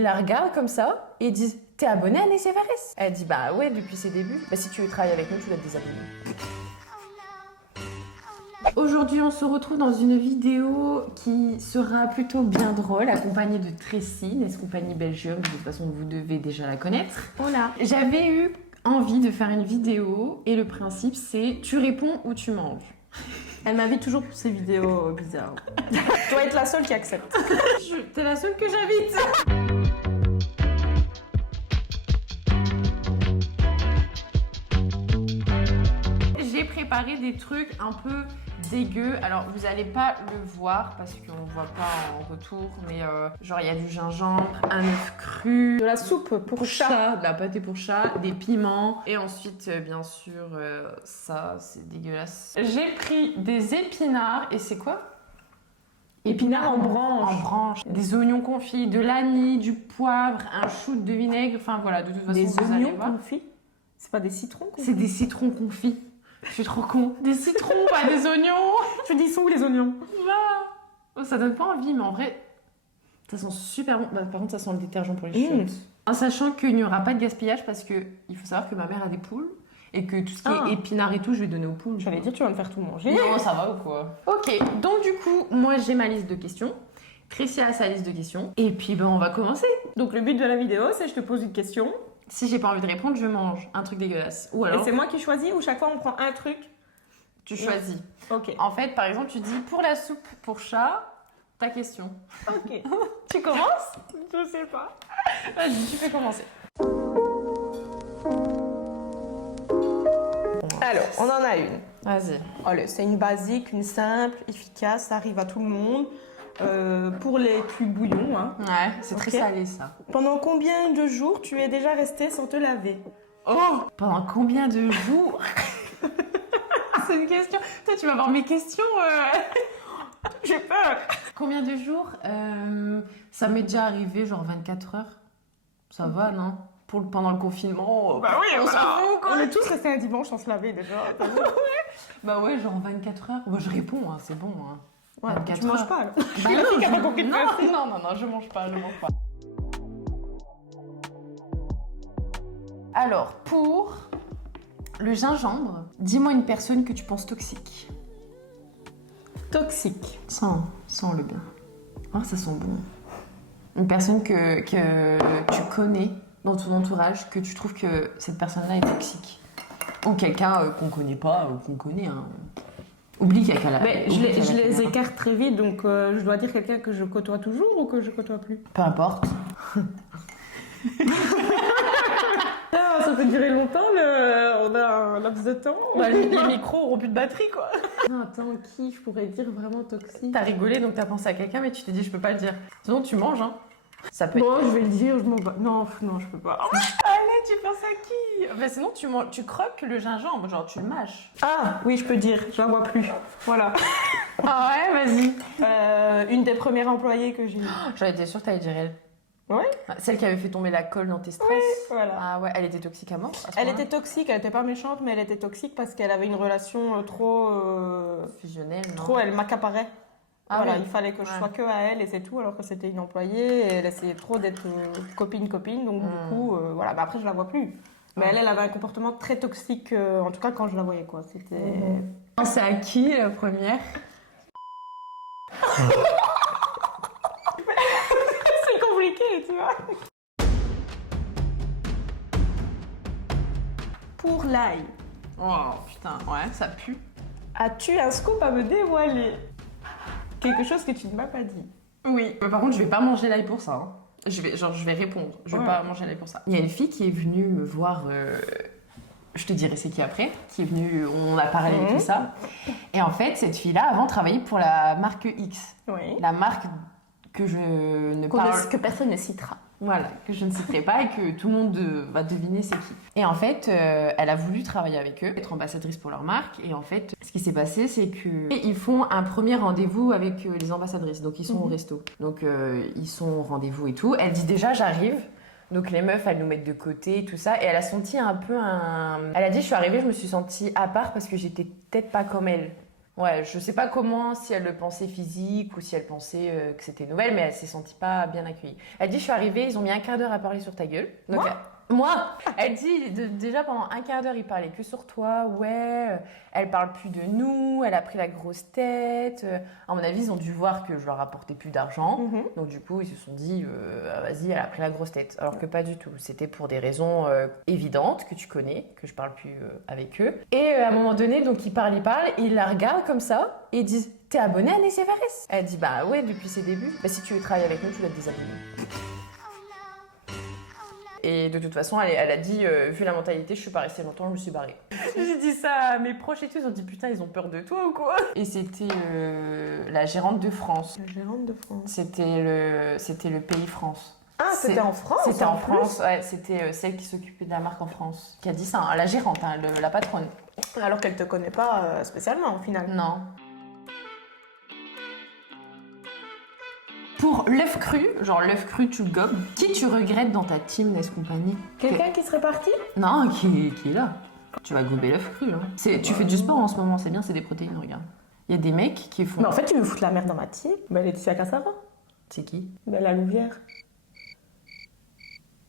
Il la regarde comme ça et ils disent t'es abonné à Nessé Fares? Elle dit bah ouais depuis ses débuts. Bah si tu veux travailler avec nous tu dois te désabonner. Aujourd'hui on se retrouve dans une vidéo qui sera plutôt bien drôle, accompagnée de Tracy, Ness Compagnie Belgium, de toute façon vous devez déjà la connaître. Voilà. J'avais eu envie de faire une vidéo et le principe c'est tu réponds ou tu manges. Elle m'invite toujours pour ces vidéos bizarres. Tu dois être la seule qui accepte. T'es la seule que j'invite. J'ai préparé des trucs un peu dégueux. Alors vous allez pas le voir parce qu'on voit pas en retour, mais genre il y a du gingembre, un œuf cru, De la soupe pour chat. de la pâté pour chat, des piments et ensuite bien sûr ça c'est dégueulasse. J'ai pris des épinards et c'est quoi? Épinards en branche. En branche. Des oignons confits, de l'anis, du poivre, un shoot de vinaigre. Enfin voilà, de toute façon Des vous allez oignons voir. confits. C'est pas des citrons confits. C'est des citrons confits. Je suis trop con. Des citrons, pas des oignons. Tu dis sont où les oignons? Oh, ça donne pas envie, mais en vrai, ça sent super bon. Bah, par contre, ça sent le détergent pour les cheveux. En sachant qu'il n'y aura pas de gaspillage parce que il faut savoir que ma mère a des poules et que tout ce qui est épinards et tout, je vais donner aux poules. J'allais dire tu vas me faire tout manger. Non, ça va ou quoi? Ok, donc du coup, moi j'ai ma liste de questions. Tracy a sa liste de questions. Et puis ben on va commencer. Donc le but de la vidéo c'est je te pose une question. Si j'ai pas envie de répondre, je mange un truc dégueulasse. Ou alors Et c'est moi qui choisis ou chaque fois on prend un truc? tu choisis. Ok. En fait, par exemple, tu dis pour la soupe pour chat, ta question. Ok. Tu commences? Je sais pas. Vas-y, tu peux commencer. Alors, on en a une. Vas-y. Allez, c'est une basique, une simple, efficace, ça arrive à tout le monde. Pour les culs de bouillon. Hein. Ouais, c'est Ok. très salé ça. Pendant combien de jours tu es déjà resté sans te laver? Oh, pendant combien de jours? C'est une question. Toi, tu vas voir mes questions. J'ai peur. Combien de jours? Ça m'est déjà arrivé, genre 24 heures. Ça va, non? Pendant le confinement. Bah oui, on s'en fout, quoi. On est tous restés un dimanche sans se laver déjà. Bah ouais, genre 24 heures. Moi, je réponds, hein, c'est bon. Hein. Ouais, 24 tu manges heures. pas alors. Bah La non, fille qui a pas je- compris de non, principe. non, je mange pas. Alors, pour le gingembre, dis-moi une personne que tu penses toxique. Toxique. Sens le bien. Oh, ça sent bon. Une personne que tu connais dans ton entourage, que tu trouves que cette personne-là est toxique. Ou quelqu'un qu'on connaît pas, ou qu'on connaît. Hein. Oublie quelqu'un là. Mais je les écarte très vite, donc je dois dire quelqu'un que je côtoie toujours ou que je côtoie plus? Peu importe. Ah, ça peut durer longtemps, on a un laps de temps. Bah, les micros auront plus de batterie, quoi. Attends, qui je pourrais dire vraiment toxique? T'as rigolé, donc t'as pensé à quelqu'un, mais tu t'es dit, je peux pas le dire. Sinon, tu manges, hein. Ça peut Bon, je vais le dire, je m'en bats. Non, je peux pas. Allez, tu penses à qui? Bah, sinon, tu croques le gingembre, genre, tu le mâches. Ah, oui, je peux dire, je la vois plus. Voilà. Ah ouais, vas-y. Une des premières employées que j'ai eues. J'en étais sûre que t'allais dire elle. Ouais. Celle qui avait fait tomber la colle dans tes stress. Oui, voilà. Ah ouais, elle était toxique à mort. À ce Elle point-là était toxique, elle était pas méchante, mais elle était toxique parce qu'elle avait une relation trop. Fusionnelle, non? Trop, elle m'accaparait. Ah voilà, oui. il fallait que je Ouais. sois que à elle et c'est tout, alors que c'était une employée et elle essayait trop d'être copine, donc du coup, voilà. Mais après, je la vois plus. Mais elle avait un comportement très toxique, en tout cas quand je la voyais, quoi. C'était. C'est à qui la première? C'est compliqué, tu vois. Pour l'ail, Oh putain, ouais, ça pue. as-tu un scoop à me dévoiler? Quelque chose que tu ne m'as pas dit. Oui. Mais par contre, je vais pas manger l'ail pour ça. Hein. Je vais répondre. Je vais pas manger l'ail pour ça. Il y a une fille qui est venue me voir. Je te dirai c'est qui après. Qui est venue. On a parlé et tout ça. Et en fait, cette fille-là, avant, travaillait pour la marque X. Oui. La marque que je ne parle. Que personne ne citera. Voilà, que je ne citerai pas et que tout le monde va deviner c'est qui. Et en fait, elle a voulu travailler avec eux, être ambassadrice pour leur marque. Et en fait, ce qui s'est passé, c'est que ils font un premier rendez-vous avec les ambassadrices. Donc, ils sont au resto. Donc, ils sont au rendez-vous et tout. Elle dit déjà, j'arrive. Donc, les meufs, elles nous mettent de côté et tout ça. Et elle a senti un peu un... Elle a dit, je suis arrivée, je me suis sentie à part parce que j'étais peut-être pas comme elle. Ouais, je sais pas comment, si elle le pensait physique ou si elle pensait que c'était nouvelle, mais elle s'est sentie pas bien accueillie. Elle dit, je suis arrivée, ils ont mis un quart d'heure à parler sur ta gueule. Donc, moi, elle dit, déjà pendant un quart d'heure, ils parlaient que sur toi. Ouais, elle parle plus de nous, elle a pris la grosse tête. À mon avis, ils ont dû voir que je leur apportais plus d'argent. Donc du coup, ils se sont dit, vas-y, elle a pris la grosse tête. Alors que pas du tout. C'était pour des raisons évidentes que tu connais, que je parle plus avec eux. Et à un moment donné, donc ils parlent, et ils la regardent comme ça et ils disent, t'es abonnée à Nessé Fares? Elle dit, bah ouais, depuis ses débuts. Bah si tu veux travailler avec nous, tu dois te désabonner. Et de toute façon, elle a dit, vu la mentalité, je suis pas restée longtemps, je me suis barrée. J'ai dit ça à mes proches et tout, ils ont dit, putain, ils ont peur de toi ou quoi? Et c'était la gérante de France. La gérante de France. C'était le pays France. Ah, c'était en France? C'était en France, ouais, c'était celle qui s'occupait de la marque en France, qui a dit ça, hein, la gérante, hein, la patronne. Alors qu'elle te connaît pas spécialement au final. Non. Pour l'œuf cru, genre l'œuf cru tu le gobes, qui tu regrettes dans ta team Nest Company? Quelqu'un qui serait parti? Non, qui est là. Tu vas gober l'œuf cru. Hein. Tu fais du sport en ce moment, c'est bien, c'est des protéines, regarde. Il y a des mecs qui font... Mais en fait, tu veux foutre la merde dans ma team? Bah, Laetitia Cassava. C'est qui? Bah, la Louvière.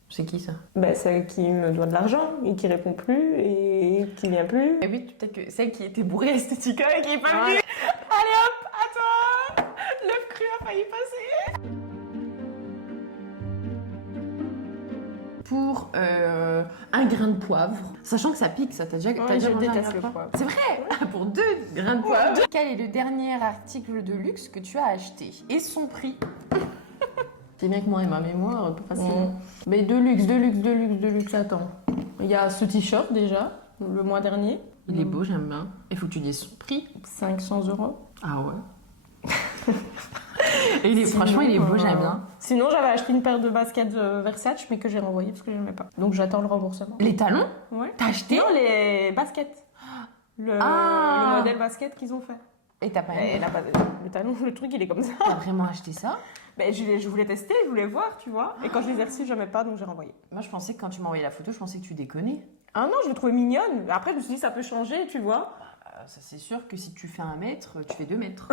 C'est qui ça? Bah, celle qui me doit de l'argent et qui répond plus et qui vient plus. Et oui, peut-être que celle qui était bourrée esthética et qui est pas venue. Allez hop, à toi! L'œuf cru a failli passer. Pour un grain de poivre, sachant que ça pique, ça t'as déjà Ouais, je mangé un déteste grain de le poivre. poivre. C'est vrai. Pour 2 grains de poivre. Quel est le dernier article de luxe que tu as acheté et son prix? C'est bien que moi et ma mémoire, pas facile. Mais de luxe, attends. Il y a ce t-shirt déjà, le mois dernier. Il est beau, j'aime bien. Il faut que tu dises son prix. 500 €. Ah ouais. Et franchement, il est beau, j'aime bien. Sinon, j'avais acheté une paire de baskets Versace, mais que j'ai renvoyée parce que je n'aimais pas. Donc j'attends le remboursement. Les talons? Ouais. T'as acheté? Non, les baskets. Le modèle basket qu'ils ont fait. Et t'as pas aimé? Le talon, le truc, il est comme ça. T'as vraiment acheté ça? Ben, je voulais tester, je voulais voir, tu vois. Et quand je les ai reçus, je n'aimais pas, donc j'ai renvoyé. Moi, je pensais que quand tu m'as envoyé la photo, je pensais que tu déconnais. Ah non, je l'ai trouvée mignonne. Après, je me suis dit, ça peut changer, tu vois. Ça, c'est sûr que si tu fais 1 mètre, tu fais 2 mètres.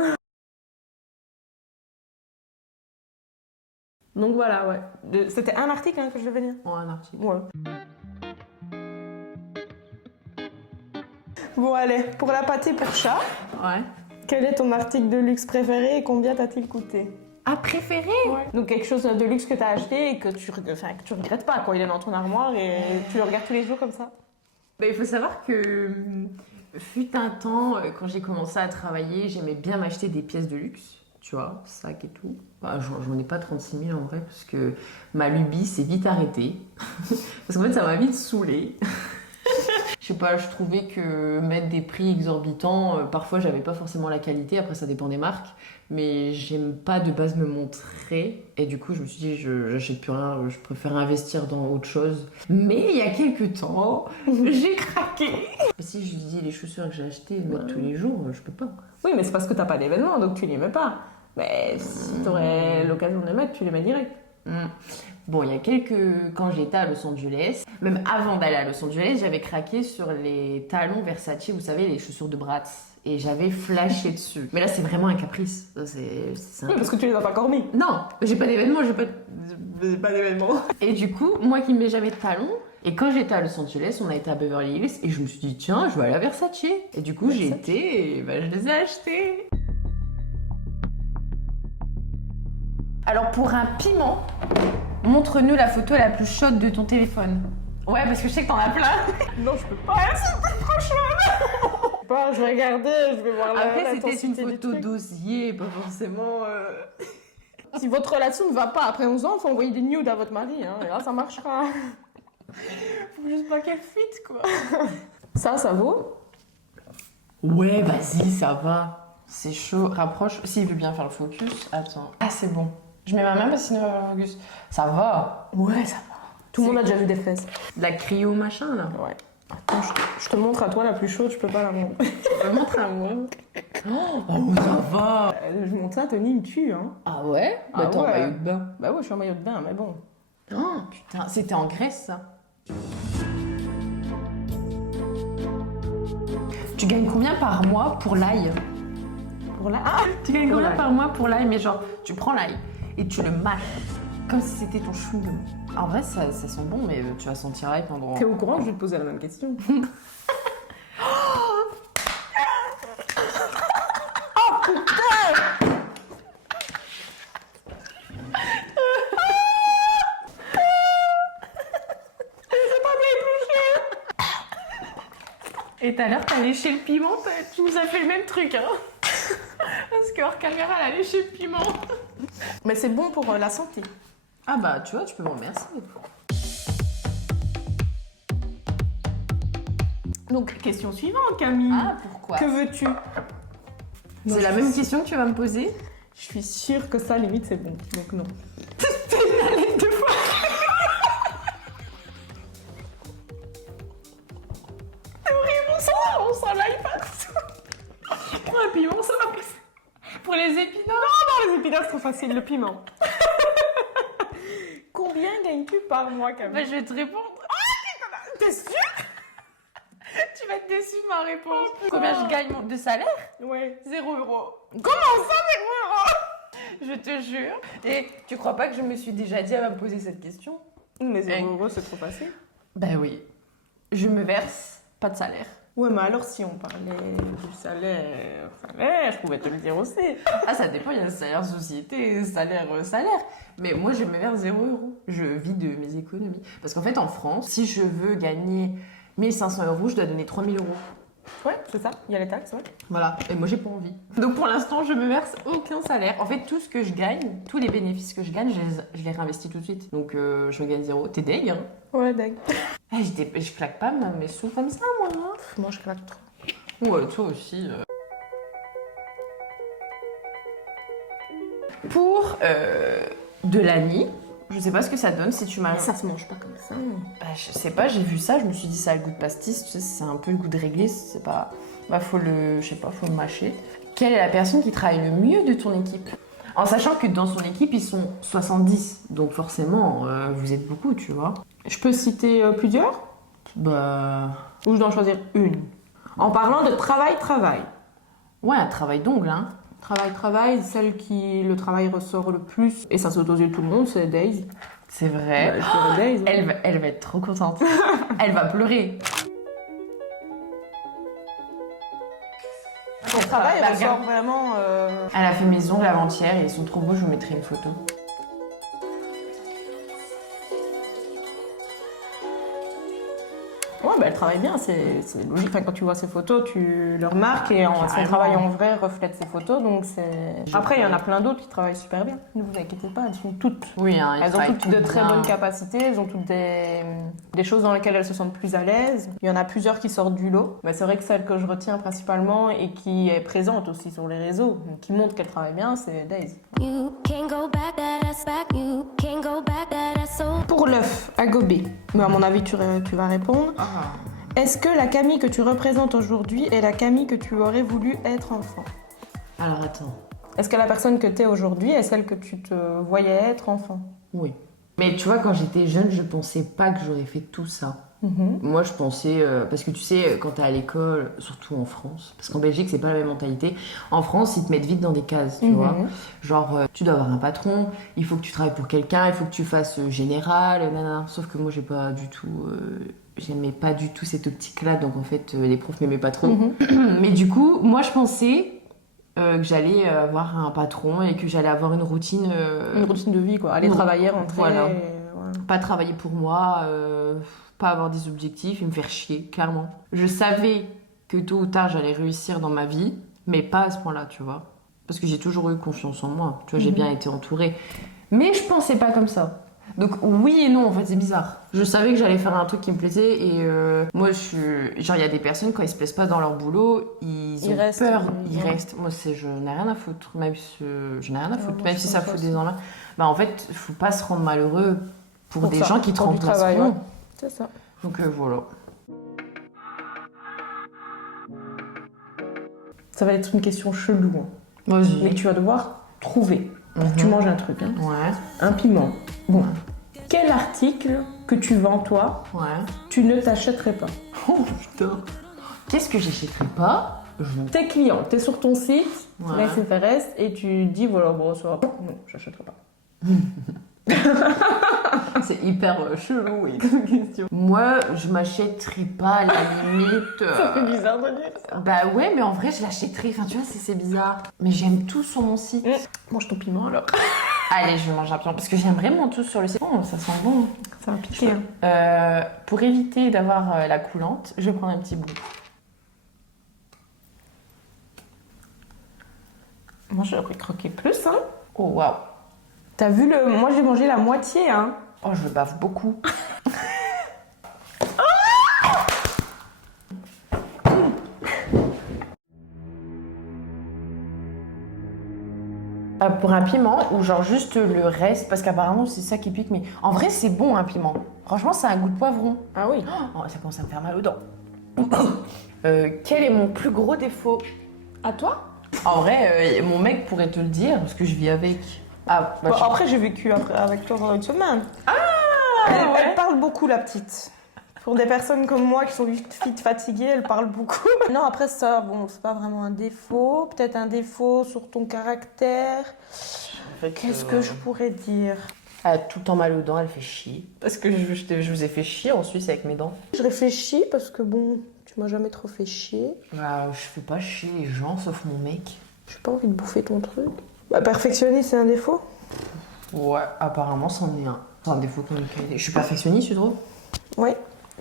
Donc voilà, ouais. C'était un article que je devais lire. Ouais, un article. Ouais. Bon, allez, pour la pâtée pour chat, Ouais. quel est ton article de luxe préféré et combien t'a-t-il coûté? Ah, préféré? Ouais. Donc quelque chose de luxe que t'as acheté et que tu regrettes pas, quoi. Il est dans ton armoire et tu le regardes tous les jours comme ça. Bah, il faut savoir que fut un temps, quand j'ai commencé à travailler, j'aimais bien m'acheter des pièces de luxe, tu vois, sac et tout. Bah, j'en ai pas 36 000 en vrai, parce que ma lubie s'est vite arrêtée. Parce qu'en fait, ça m'a vite saoulée. Je sais pas, je trouvais que mettre des prix exorbitants, parfois j'avais pas forcément la qualité, après ça dépend des marques, mais j'aime pas de base me montrer, et du coup je me suis dit j'achète plus rien, je préfère investir dans autre chose. Mais il y a quelques temps, j'ai craqué. Si je dis les chaussures que j'ai achetées, mettre tous les jours, je peux pas. Oui, mais c'est parce que t'as pas d'événement, donc tu les mets pas. Mais si t'aurais l'occasion de les mettre, tu les mets direct. Bon, il y a quand j'étais à Los Angeles, même avant d'aller à Los Angeles, j'avais craqué sur les talons Versace, vous savez, les chaussures de Bratz. Et j'avais flashé dessus. Mais là, c'est vraiment un caprice. C'est Oui, parce que tu les as pas encore mis. Non, j'ai pas d'événement, j'ai pas d'événement. Et du coup, moi qui ne mets jamais de talons, et quand j'étais à Los Angeles, on a été à Beverly Hills, et je me suis dit, tiens, je vais aller à Versace. Et du coup, j'ai été, et je les ai achetés. Alors, pour un piment, montre-nous la photo la plus chaude de ton téléphone. Ouais, parce que je sais que t'en as plein. Non, je peux pas. C'est trop chaud. Je vais regarder, je vais voir la Après, c'était une intensité du photo truc. d'osier, pas forcément... Si votre relation ne va pas après 11 ans, il faut envoyer des nudes à votre mari, hein, et là, ça marchera. Faut juste pas qu'elle fuite, quoi. Ça vaut? Ouais, vas-y, ça va. C'est chaud. Rapproche. S'il veut bien faire le focus. Attends. Ah, c'est bon. Je mets ma main parce que sinon il va faire le focus. Ça va. Ouais, ça va. Tout le monde a déjà vu des fesses. La cryo machin, là. Ouais. Attends, je te montre à toi la plus chaude, je peux pas la montrer. Je montre à moi. Oh, ça va. Je montre ça, Tony, il me tue, hein. Ah ouais? Bah, t'es en ouais. maillot de bain. Bah ouais, je suis en maillot de bain, mais bon. Oh, putain. C'était en Grèce, ça. Tu gagnes combien par mois pour l'ail? Pour l'ail. Ah, Tu gagnes pour combien l'ail. par mois pour l'ail? Mais genre, tu prends l'ail et tu le mâches comme si c'était ton chewing-gum. En vrai, ça sent bon, mais tu vas sentir l'ail pendant... T'es au courant, je vais te poser la même question. Et tout à l'heure, t'as léché le piment, tu nous as fait le même truc, hein. Parce que hors caméra, elle a léché le piment. Mais c'est bon pour la santé. Ah bah, tu vois, tu peux me remercier. Donc, question suivante, Camille. Ah, pourquoi? Que veux-tu? C'est la même question que tu vas me poser? Je suis sûre que ça, limite, c'est bon. Donc, non. Deux fois. C'est horrible, on sent l'ail partout. Pour un piment, ça va. Pour les épinards. Non, les épinards, c'est trop facile, le piment. Combien gagnes-tu par mois, Camille? Bah, je vais te répondre. T'es sûre? Tu vas être déçue de ma réponse. Combien je gagne de salaire? Ouais. 0 €. Comment ça, 0 €? Je te jure. Et tu crois pas que je me suis déjà dit, elle va me poser cette question? Mais 0 €, c'est trop facile. Ben oui. Je me verse pas de salaire. Ouais, mais alors, si on parlait du salaire, je pouvais te le dire aussi. Ah, ça dépend, il y a le salaire société, salaire. Mais moi, je me verse 0 €. Je vis de mes économies. Parce qu'en fait, en France, si je veux gagner 1 500 €, je dois donner 3 000 €. Ouais, c'est ça, il y a les taxes, ouais. Voilà, et moi j'ai pas envie. Donc pour l'instant, je me verse aucun salaire. En fait, tout ce que je gagne, tous les bénéfices que je gagne, je les réinvestis tout de suite. Donc je gagne 0. T'es deg, hein? Ouais, dingue. Ah, je claque pas mes sous comme ça, moi. Moi, je claque trop. Ouais, toi aussi. Pour de l'ami, je sais pas ce que ça donne si tu m'as... Ça se mange pas comme ça. Bah, je sais pas, j'ai vu ça, je me suis dit ça a le goût de pastis, tu sais, c'est un peu le goût de réglisse, c'est pas... Bah faut le... je sais pas, faut le mâcher. Quelle est la personne qui travaille le mieux de ton équipe? En sachant que dans son équipe, ils sont 70, donc forcément, vous êtes beaucoup, tu vois. Je peux citer plusieurs? Bah... Ou je dois en choisir une? En parlant de travail. Ouais, un travail d'ongle, hein. Travail, celle qui le travail ressort le plus, et ça saute aux yeux de tout le monde, c'est Daisy. C'est vrai. Bah, je dirais Daisy. Elle va être trop contente. Elle va pleurer. Son travail Bah, ressort regarde. vraiment... Elle a fait mes ongles avant-hier et ils sont trop beaux, je vous mettrai une photo. Ouais, bah, elle travaille bien, c'est logique. Enfin, quand tu vois ses photos, tu le remarques et son Carrément. travail en vrai reflète ses photos. Donc c'est. Après, il y en a plein d'autres qui travaillent super bien. Ne vous inquiétez pas, elles sont toutes. Oui, hein, Elles ont toutes de très bonnes capacités, elles ont toutes des choses dans lesquelles elles se sentent plus à l'aise. Il y en a plusieurs qui sortent du lot. Mais c'est vrai que celle que je retiens principalement et qui est présente aussi sur les réseaux, qui montre qu'elle travaille bien, c'est Daisy. You can't go back that ass back. You can't go back that ass so. Pour l'œuf à gober, mais à mon avis, tu vas répondre. Ah. Est-ce que la Camille que tu représentes aujourd'hui est la Camille que tu aurais voulu être enfant? Alors attends. Est-ce que la personne que tu es aujourd'hui est celle que tu te voyais être enfant? Oui. Mais tu vois, quand j'étais jeune, je pensais pas que j'aurais fait tout ça. Moi, je pensais... parce que tu sais, quand t'es à l'école, surtout en France, parce qu'en Belgique, c'est pas la même mentalité. En France, ils te mettent vite dans des cases, tu vois. Genre, tu dois avoir un patron, il faut que tu travailles pour quelqu'un, il faut que tu fasses général, nanana. Sauf que moi, j'ai pas du tout... j'aimais pas du tout cette optique-là, donc en fait, les profs m'aimaient pas trop. Mais du coup, moi, je pensais... que j'allais avoir un patron et que j'allais avoir une routine... Une routine de vie, quoi. Aller travailler, rentrer. Voilà. Ouais. Pas travailler pour moi, pas avoir des objectifs et me faire chier, clairement. Je savais que tôt ou tard j'allais réussir dans ma vie, mais pas à ce point-là, tu vois. Parce que j'ai toujours eu confiance en moi, tu vois, j'ai bien été entourée. Mais je pensais pas comme ça. Donc oui et non, en fait, c'est bizarre. Je savais que j'allais faire un truc qui me plaisait et moi, genre, il y a des personnes, quand ils se plaisent pas dans leur boulot, ils ont restent, peur, ils ouais. restent. Moi, je n'ai rien à foutre, même si, je n'ai rien à foutre, moi, même je si ça pense fout aussi. des ennuis. Bah en fait, faut pas se rendre malheureux pour des ça, gens qui te pour du travail, remplaceront. ouais. C'est ça. Donc voilà. Ça va être une question chelou, hein. Vas-y. Mais tu vas devoir trouver. Tu manges un truc, hein. Ouais, Un piment. Bon. Quel article que tu vends, toi, ouais. tu ne t'achèterais pas? Oh putain. Qu'est-ce que j'achèterais pas? T'es client, t'es sur ton site, Ouais. la CFRS, et tu dis voilà, bon, ça va pas. Non, j'achèterai pas. C'est hyper chelou et comme question. Moi, je m'achèterais pas à la limite. Ça fait bizarre de dire ça. Bah ouais, mais en vrai, je l'achèterais. Enfin, tu vois, c'est bizarre. Mais j'aime tout sur mon site. Mange ton piment alors. Allez, je vais manger un piment parce que j'aime vraiment tout sur le site. Oh, ça sent bon. Ça va piquer. Hein. Pour éviter d'avoir la coulante, je vais prendre un petit bout. Moi, j'aurais croqué plus, hein. Oh waouh. T'as vu le. Moi, j'ai mangé la moitié, hein. Oh, je bave beaucoup. Pour un piment ou genre juste le reste parce qu'apparemment c'est ça qui pique mais en vrai c'est bon un piment. Franchement ça a un goût de poivron. Ah oui. Oh, ça commence à me faire mal aux dents. Quel est mon plus gros défaut? À toi? En vrai mon mec pourrait te le dire parce que je vis avec. Ah bah, Bon, je- après, j'ai vécu avec toi pendant une semaine. Elle parle beaucoup, la petite. Pour des personnes comme moi qui sont vite fatiguées, elle parle beaucoup. Non, après ça, bon, c'est pas vraiment un défaut. Peut-être un défaut sur ton caractère. en fait, Qu'est-ce que je pourrais dire? Elle a tout le temps mal aux dents, elle fait chier. Parce que je vous ai fait chier en Suisse avec mes dents. Je réfléchis parce que bon, tu m'as jamais trop fait chier. Bah, je fais pas chier les gens sauf mon mec. J'ai pas envie de bouffer ton truc. Bah, perfectionniste, c'est un défaut? Ouais, apparemment c'en est un. C'est un défaut comme qualité. Je suis perfectionniste, tu trouves? Ouais.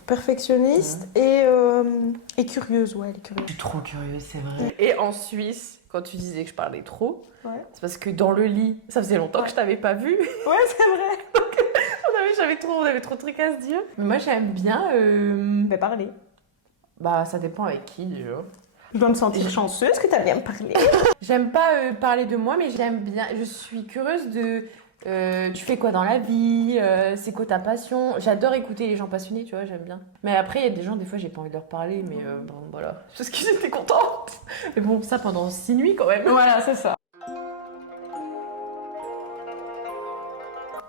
Perfectionniste et curieuse, ouais, elle est curieuse. Je suis trop curieuse, c'est vrai. Et en Suisse, quand tu disais que je parlais trop, Ouais, c'est parce que dans le lit, ça faisait longtemps que je t'avais pas vu. ouais c'est vrai. On avait trop de trucs à se dire. Mais moi j'aime bien. Mais parler. Bah ça dépend avec qui déjà. Je dois me sentir chanceuse que t'as bien parlé. J'aime pas parler de moi, mais j'aime bien. Je suis curieuse de. Tu fais quoi dans la vie? C'est quoi ta passion? J'adore écouter les gens passionnés, tu vois, j'aime bien. Mais après, il y a des gens, des fois, j'ai pas envie de leur parler, mais bon, voilà. Parce qu'ils étaient contents. Mais bon, ça pendant 6 nuits quand même. Voilà, c'est ça.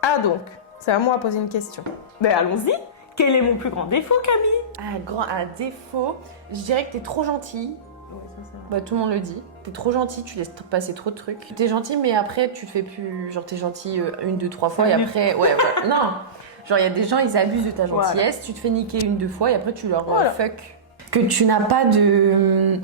Ah donc, c'est à moi à poser une question. Ben allons-y. Quel est mon plus grand défaut, Camille? Un défaut, je dirais que t'es trop gentille. Oui, ça c'est vrai. Bah, tout le monde le dit. T'es trop gentil, tu laisses passer trop de trucs. T'es gentil, mais après, tu te fais plus. Genre, t'es gentil 1, 2, 3 fois et après. Ouais. Non! Genre, il y a des gens, ils abusent de ta gentillesse, Voilà. tu te fais niquer 1, 2 fois et après, tu leur Voilà. fuck. Que tu n'as pas de.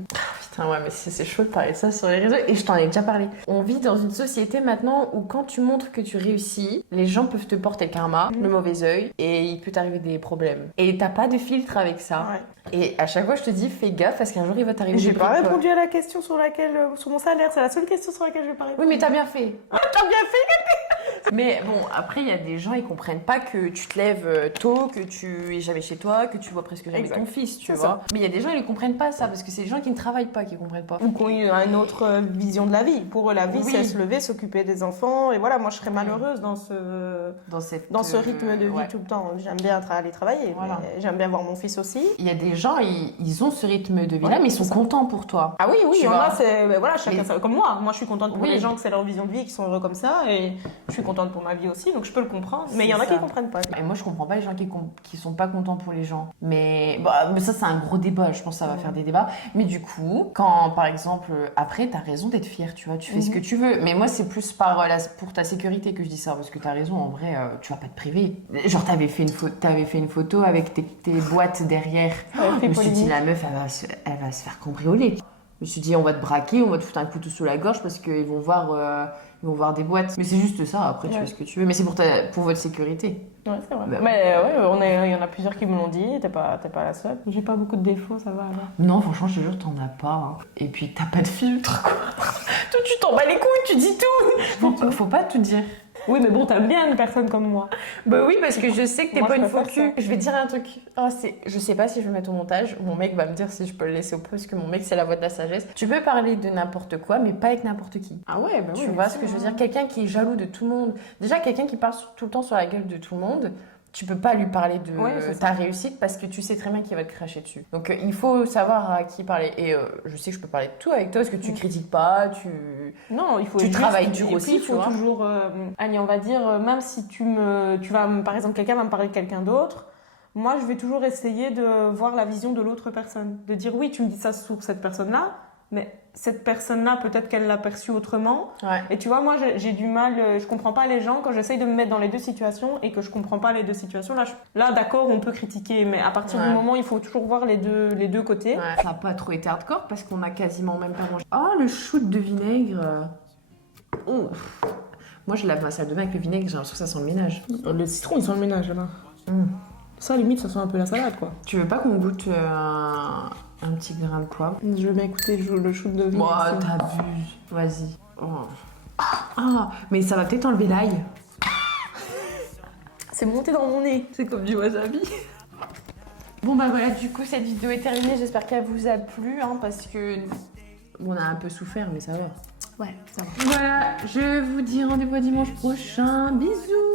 Putain, ouais, mais c'est chaud de parler de ça sur les réseaux et je t'en ai déjà parlé. On vit dans une société maintenant où quand tu montres que tu réussis, les gens peuvent te porter le karma, le mauvais œil et il peut t'arriver des problèmes. Et t'as pas de filtre avec ça. Ouais. Et à chaque fois, je te dis, fais gaffe parce qu'un jour, il va t'arriver J'ai des pas trucs, quoi. répondu à la question sur laquelle, sur mon salaire. C'est la seule question sur laquelle je vais pas répondre. Oui, mais t'as bien fait. T'as bien fait. Mais bon, après, il y a des gens, ils comprennent pas que tu te lèves tôt, que tu es jamais chez toi, que tu vois presque jamais Exact. ton fils, tu C'est vois. ça. Mais il y a des gens, ils ne comprennent pas ça, parce que c'est des gens qui ne travaillent pas qui comprennent pas. Ou qui ont eu une autre vision de la vie. Pour eux, la vie, Oui. c'est se lever, s'occuper des enfants. Et voilà, moi, je serais malheureuse dans ce Dans ce rythme de vie ouais. tout le temps. J'aime bien aller travailler, Voilà. mais j'aime bien voir mon fils aussi. Il y a des gens, ils ont ce rythme de vie-là, Ouais, mais ils sont c'est ça. contents pour toi. Ah oui, oui, Tu il y en vois. a, c'est. Ben voilà, chacun Mais- ça. Comme moi. Moi, je suis contente pour Oui. les gens que c'est leur vision de vie, qui sont heureux comme ça. Et je suis contente pour ma vie aussi, donc je peux le comprendre. Mais il y en a C'est qui ça. comprennent pas. Et moi, je comprends pas les gens qui sont pas contents pour les gens. Mais, bah, mais ça, c'est un gros débat. Je pense que ça va faire des débats. Mais du coup, quand, par exemple, après, t'as raison d'être fière, tu vois. Tu fais ce que tu veux. Mais moi, c'est plus pour ta sécurité que je dis ça. Parce que t'as raison, en vrai, tu vas pas te priver. Genre, t'avais fait une photo avec tes boîtes derrière. Je me suis dit, la meuf, elle va se faire cambrioler. Je me suis dit, on va te braquer, on va te foutre un couteau sous la gorge parce qu'ils vont voir des boîtes. Mais c'est juste ça, après tu fais ce que tu veux. Mais c'est pour votre sécurité. Ouais, c'est vrai. Bah, Mais ouais, il y en a plusieurs qui me l'ont dit. T'es pas la seule. J'ai pas beaucoup de défauts, ça va alors. Non, franchement, je te jure, t'en as pas. Hein. Et puis t'as pas de filtre, quoi. Toi, tu t'en bats les couilles, tu dis tout. Faut pas tout dire. Oui, mais bon, t'aimes bien une personne comme moi. Bah oui, parce que je sais que t'es Moi, pas je une préfère faux cul. ça. Je vais te dire un truc. Je sais pas si je vais mettre au montage. Mon mec va me dire si je peux le laisser au peu, parce que mon mec, c'est la voix de la sagesse. Tu peux parler de n'importe quoi, mais pas avec n'importe qui. Ah ouais, bah Tu vois ce que je veux dire? Quelqu'un qui est jaloux de tout le monde. Déjà, quelqu'un qui parle tout le temps sur la gueule de tout le monde. Tu peux pas lui parler de Ouais, c'est ta réussite parce que tu sais très bien qu'il va te cracher dessus. Donc il faut savoir à qui parler. Et je sais que je peux parler de tout avec toi parce que tu critiques pas, Non, il faut Tu juste- travailles dur et puis, aussi, il tu faut vois. toujours, allez, on va dire, même si par exemple, quelqu'un va me parler de quelqu'un d'autre, moi, je vais toujours essayer de voir la vision de l'autre personne. De dire, oui, tu me dis ça sur cette personne-là, mais cette personne-là, peut-être qu'elle l'a perçu autrement. Ouais. Et tu vois, moi, j'ai du mal, je comprends pas les gens quand j'essaye de me mettre dans les deux situations et que je comprends pas les deux situations. Là, d'accord, on peut critiquer, mais à partir du moment, il faut toujours voir les deux côtés. Ouais. Ça n'a pas trop été hardcore parce qu'on a quasiment même pas mangé. Oh, le shoot de vinaigre. Ouf. Moi, je lave ma salle de bain avec le vinaigre, j'ai l'impression que ça sent le ménage. Le citron, il sent le ménage là-bas. Ça, limite, ça sent un peu la salade, quoi. Tu veux pas qu'on goûte un petit grain de poivre? Je veux bien écouter le shoot de vinaigre. Bon, t'abuses. Vas-y. Oh. Ah, mais ça va peut-être enlever l'ail. C'est monté dans mon nez. C'est comme du wasabi. Bon bah voilà, du coup cette vidéo est terminée, j'espère qu'elle vous a plu, hein, parce que on a un peu souffert, mais ça va. Ouais, ça va. Voilà, je vous dis rendez-vous à dimanche prochain, bisous.